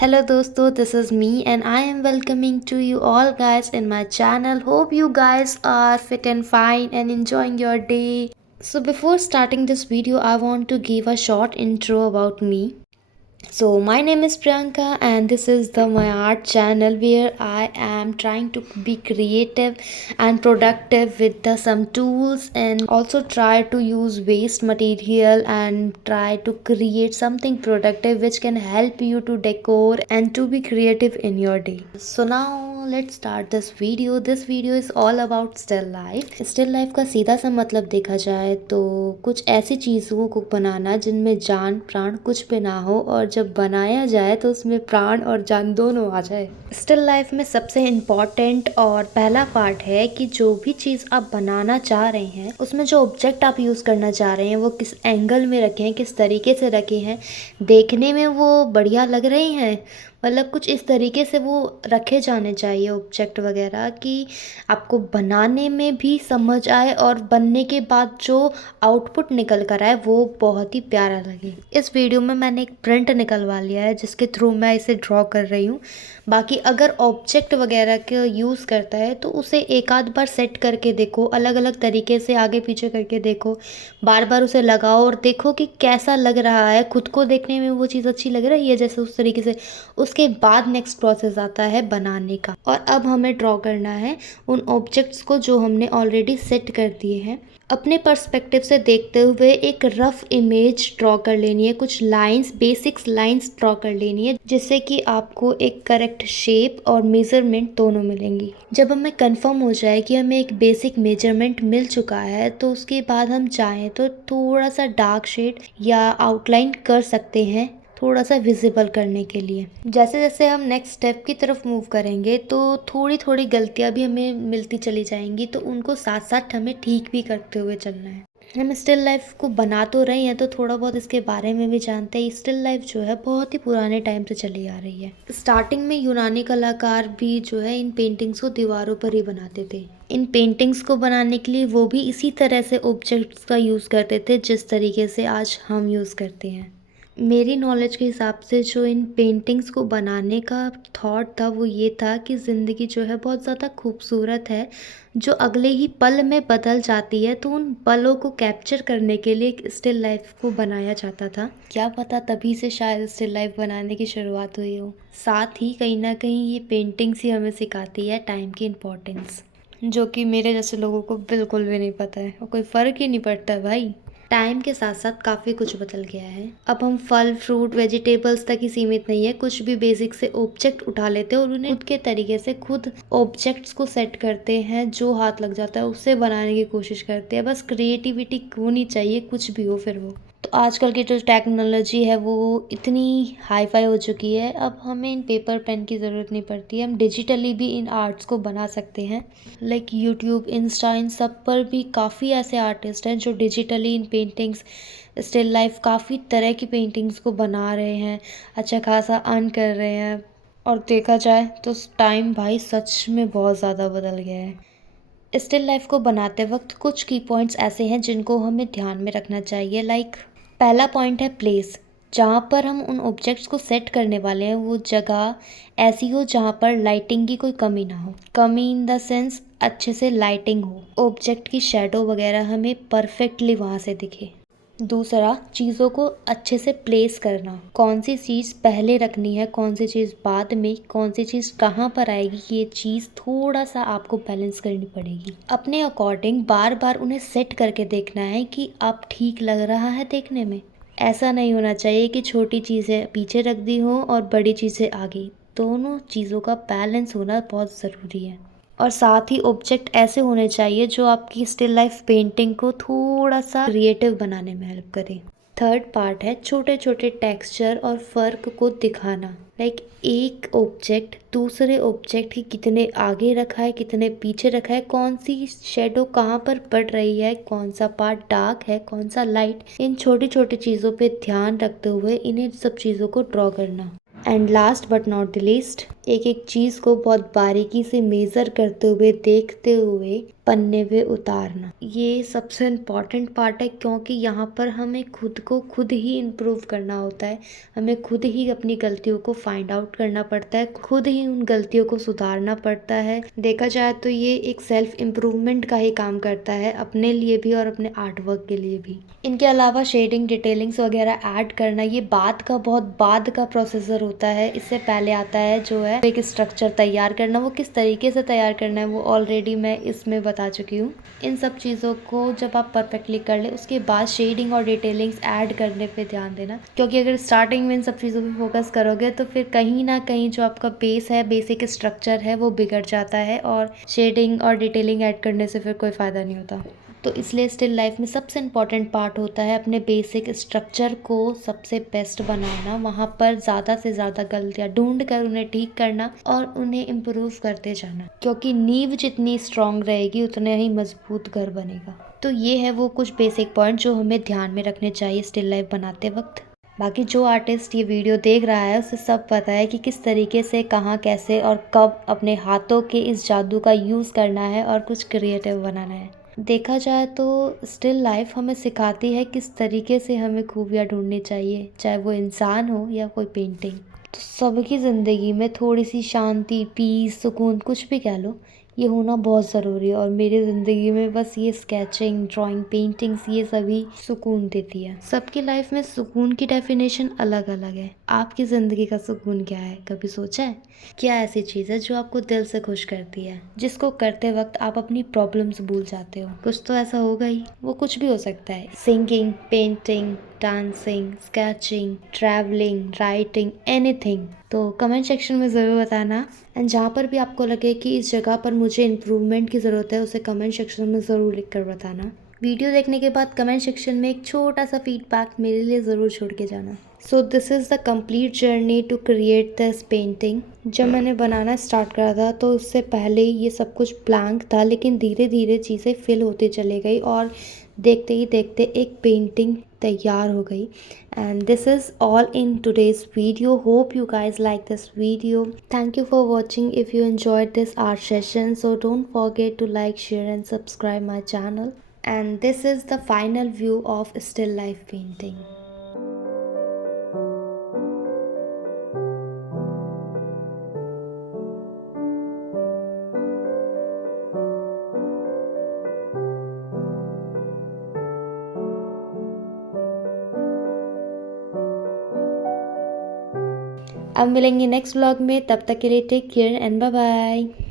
Hello dosto, this is me and I am welcoming to you all guys in my channel. Hope you guys are fit and fine and enjoying your day. So before starting this video, I want to give a short intro about me. So my name is Priyanka and this is the my art channel where I am trying to be creative and productive with some tools and also try to use waste material and try to create something productive which can help you to decor and to be creative in your day. So now let's start this video. This video is all about still life. Still life का सीधा सा मतलब देखा जाए तो कुछ ऐसी चीज़ों को बनाना जिनमें जान प्राण कुछ भी ना हो और जब बनाया जाए तो उसमें प्राण और जान दोनों आ जाए। स्टिल लाइफ में सबसे इम्पॉर्टेंट और पहला पार्ट है कि जो भी चीज़ आप बनाना चाह रहे हैं उसमें जो ऑब्जेक्ट आप यूज़ करना चाह रहे हैं वो किस एंगल में रखे हैं, किस तरीके से रखे हैं, देखने में वो बढ़िया लग रही हैं, मतलब कुछ इस तरीके से वो रखे जाने चाहिए ऑब्जेक्ट वगैरह कि आपको बनाने में भी समझ आए और बनने के बाद जो आउटपुट निकल कर आए वो बहुत ही प्यारा लगे। इस वीडियो में मैंने एक प्रिंट निकलवा लिया है जिसके थ्रू मैं इसे ड्रॉ कर रही हूँ। बाकी अगर ऑब्जेक्ट वगैरह का यूज़ करता है तो उसे एक आध बार सेट करके देखो, अलग अलग तरीके से आगे पीछे करके देखो, बार बार उसे लगाओ और देखो कि कैसा लग रहा है, खुद को देखने में वो चीज़ अच्छी लग रही है जैसे उस तरीके से। उसके बाद नेक्स्ट प्रोसेस आता है बनाने का और अब हमें ड्रॉ करना है उन ऑब्जेक्ट्स को जो हमने ऑलरेडी सेट कर दिए हैं। अपने पर्सपेक्टिव से देखते हुए एक रफ इमेज ड्रॉ कर लेनी है, कुछ लाइंस, बेसिक्स लाइंस ड्रॉ कर लेनी है जिससे कि आपको एक करेक्ट शेप और मेजरमेंट दोनों मिलेंगी। जब हमें कंफर्म हो जाए कि हमें एक बेसिक मेजरमेंट मिल चुका है तो उसके बाद हम चाहें तो थोड़ा सा डार्क शेड या आउटलाइन कर सकते हैं थोड़ा सा विजिबल करने के लिए। जैसे जैसे हम नेक्स्ट स्टेप की तरफ मूव करेंगे तो थोड़ी थोड़ी गलतियां भी हमें मिलती चली जाएंगी, तो उनको साथ साथ हमें ठीक भी करते हुए चलना है। हम स्टिल लाइफ को बना तो रहे हैं तो थोड़ा बहुत इसके बारे में भी जानते हैं। स्टिल लाइफ जो है बहुत ही पुराने टाइम से चली आ रही है। स्टार्टिंग में यूनानी कलाकार भी जो है इन पेंटिंग्स को दीवारों पर ही बनाते थे। इन पेंटिंग्स को बनाने के लिए वो भी इसी तरह से ऑब्जेक्ट्स का यूज़ करते थे जिस तरीके से आज हम यूज़ करते हैं। मेरी नॉलेज के हिसाब से जो इन पेंटिंग्स को बनाने का थॉट था वो ये था कि ज़िंदगी जो है बहुत ज़्यादा खूबसूरत है जो अगले ही पल में बदल जाती है, तो उन पलों को कैप्चर करने के लिए एक स्टिल लाइफ को बनाया जाता था। क्या पता तभी से शायद स्टिल लाइफ बनाने की शुरुआत हुई हो। साथ ही कहीं ना कहीं ये पेंटिंग्स ही हमें सिखाती है टाइम की इम्पोर्टेंस, जो कि मेरे जैसे लोगों को बिल्कुल भी नहीं पता है और कोई फ़र्क ही नहीं पड़ता भाई। टाइम के साथ साथ काफ़ी कुछ बदल गया है। अब हम फल, फ्रूट, वेजिटेबल्स तक ही सीमित नहीं है, कुछ भी बेसिक से ऑब्जेक्ट उठा लेते हैं और उन्हें खुद के तरीके से खुद ऑब्जेक्ट्स को सेट करते हैं, जो हाथ लग जाता है उससे बनाने की कोशिश करते हैं। बस क्रिएटिविटी होनी चाहिए, कुछ भी हो फिर वो। तो आजकल की जो टेक्नोलॉजी है वो इतनी हाई फाई हो चुकी है, अब हमें इन पेपर पेन की ज़रूरत नहीं पड़ती है, हम डिजिटली भी इन आर्ट्स को बना सकते हैं। लाइक यूट्यूब, इंस्टा, इन सब पर भी काफ़ी ऐसे आर्टिस्ट हैं जो digitally in paintings, still life, काफ़ी तरह की पेंटिंग्स को बना रहे हैं, अच्छा खासा अर्न कर रहे हैं। और देखा जाए तो टाइम भाई सच में बहुत ज़्यादा बदल गया है। स्टिल लाइफ को बनाते वक्त कुछ की पॉइंट्स ऐसे हैं जिनको हमें ध्यान में रखना चाहिए। लाइक पहला पॉइंट है प्लेस। जहाँ पर हम उन ऑब्जेक्ट्स को सेट करने वाले हैं वो जगह ऐसी हो जहाँ पर लाइटिंग की कोई कमी ना हो। कमी इन द सेंस अच्छे से लाइटिंग हो, ऑब्जेक्ट की शेडो वगैरह हमें परफेक्टली वहाँ से दिखे। दूसरा, चीज़ों को अच्छे से प्लेस करना, कौन सी चीज़ पहले रखनी है, कौन सी चीज़ बाद में, कौन सी चीज़ कहाँ पर आएगी, ये चीज़ थोड़ा सा आपको बैलेंस करनी पड़ेगी। अपने अकॉर्डिंग बार बार उन्हें सेट करके देखना है कि अब ठीक लग रहा है देखने में। ऐसा नहीं होना चाहिए कि छोटी चीज़ें पीछे रख दी हो और बड़ी चीज़ें आगे। दोनों चीज़ों का बैलेंस होना बहुत ज़रूरी है। और साथ ही ऑब्जेक्ट ऐसे होने चाहिए जो आपकी स्टिल लाइफ पेंटिंग को थोड़ा सा क्रिएटिव बनाने में हेल्प करे। थर्ड पार्ट है छोटे छोटे टेक्सचर और फर्क को दिखाना। लाइक एक ऑब्जेक्ट दूसरे ऑब्जेक्ट की कितने आगे रखा है, कितने पीछे रखा है, कौन सी शेडो कहाँ पर पड़ रही है, कौन सा पार्ट डार्क है, कौन सा लाइट, इन छोटी छोटी चीज़ों पे ध्यान रखते हुए इन्हें सब चीज़ों को ड्रॉ करना। And last but not the least, एक एक चीज को बहुत बारीकी से मेजर करते हुए, देखते हुए पन्ने पे उतारना, ये सबसे इम्पॉर्टेंट पार्ट है, क्योंकि यहाँ पर हमें खुद को खुद ही इम्प्रूव करना होता है। हमें खुद ही अपनी गलतियों को फाइंड आउट करना पड़ता है, खुद ही उन गलतियों को सुधारना पड़ता है। देखा जाए तो ये एक सेल्फ इम्प्रूवमेंट का ही काम करता है, अपने लिए भी और अपने आर्ट वर्क के लिए भी। इनके अलावा शेडिंग, डिटेलिंग्स वगैरह ऐड करना, ये बहुत बाद का प्रोसेसर होता है। इससे पहले आता है जो है एक स्ट्रक्चर तैयार करना। वो किस तरीके से तैयार करना है वो ऑलरेडी मैं इसमें बता चुकी हूँ। इन सब चीज़ों को जब आप परफेक्टली कर ले, उसके बाद शेडिंग और डिटेलिंग्स ऐड करने पे ध्यान देना, क्योंकि अगर स्टार्टिंग में इन सब चीज़ों पे फोकस करोगे तो फिर कहीं ना कहीं जो आपका बेस है, बेसिक स्ट्रक्चर है, वो बिगड़ जाता है और शेडिंग और डिटेलिंग ऐड करने से फिर कोई फ़ायदा नहीं होता। तो इसलिए स्टिल लाइफ में सबसे इम्पॉर्टेंट पार्ट होता है अपने बेसिक स्ट्रक्चर को सबसे बेस्ट बनाना, वहाँ पर ज़्यादा से ज़्यादा गलतियाँ ढूंढ कर उन्हें ठीक करना और उन्हें इम्प्रूव करते जाना, क्योंकि नींव जितनी स्ट्रांग रहेगी उतना ही मजबूत घर बनेगा। तो ये है वो कुछ बेसिक पॉइंट जो हमें ध्यान में रखने चाहिए स्टिल लाइफ बनाते वक्त। बाकी जो आर्टिस्ट ये वीडियो देख रहा है उसे सब पता है कि किस तरीके से, कहाँ, कैसे और कब अपने हाथों के इस जादू का यूज़ करना है और कुछ क्रिएटिव बनाना है। देखा जाए तो स्टिल लाइफ हमें सिखाती है किस तरीके से हमें खूबियाँ ढूंढनी चाहिए, चाहे वो इंसान हो या कोई पेंटिंग। तो सबकी ज़िंदगी में थोड़ी सी शांति, पीस, सुकून, कुछ भी कह लो, ये होना बहुत ज़रूरी है। और मेरी ज़िंदगी में बस ये स्केचिंग, ड्राइंग, पेंटिंग्स, ये सभी सुकून देती है। सबकी लाइफ में सुकून की डेफिनेशन अलग अलग है। आपकी ज़िंदगी का सुकून क्या है, कभी सोचा है? क्या ऐसी चीज़ है जो आपको दिल से खुश करती है, जिसको करते वक्त आप अपनी प्रॉब्लम्स भूल जाते हो? कुछ तो ऐसा होगा ही। वो कुछ भी हो सकता है, singing, painting, dancing, sketching, travelling, writing, anything. तो कमेंट सेक्शन में ज़रूर बताना। एंड जहाँ पर भी आपको लगे कि इस जगह पर मुझे इम्प्रूवमेंट की ज़रूरत है, उसे कमेंट सेक्शन में ज़रूर लिख कर बताना। वीडियो देखने के बाद कमेंट सेक्शन में एक छोटा सा फीडबैक मेरे लिए ज़रूर छोड़ के जाना। So this is the complete journey to create this painting. जब मैंने बनाना स्टार्ट करा था तो उससे पहले ये सब कुछ ब्लैंक था, लेकिन धीरे धीरे चीज़ें फिल होती चली गई और देखते ही देखते एक पेंटिंग तैयार हो गई। And this is all in today's video. Hope you guys like this video. Thank you for watching. If you enjoyed this art session, so don't forget to like, share and subscribe my channel. And this is the final view of still life painting. अब मिलेंगे next vlog में, तब तक के लिए take care and bye bye.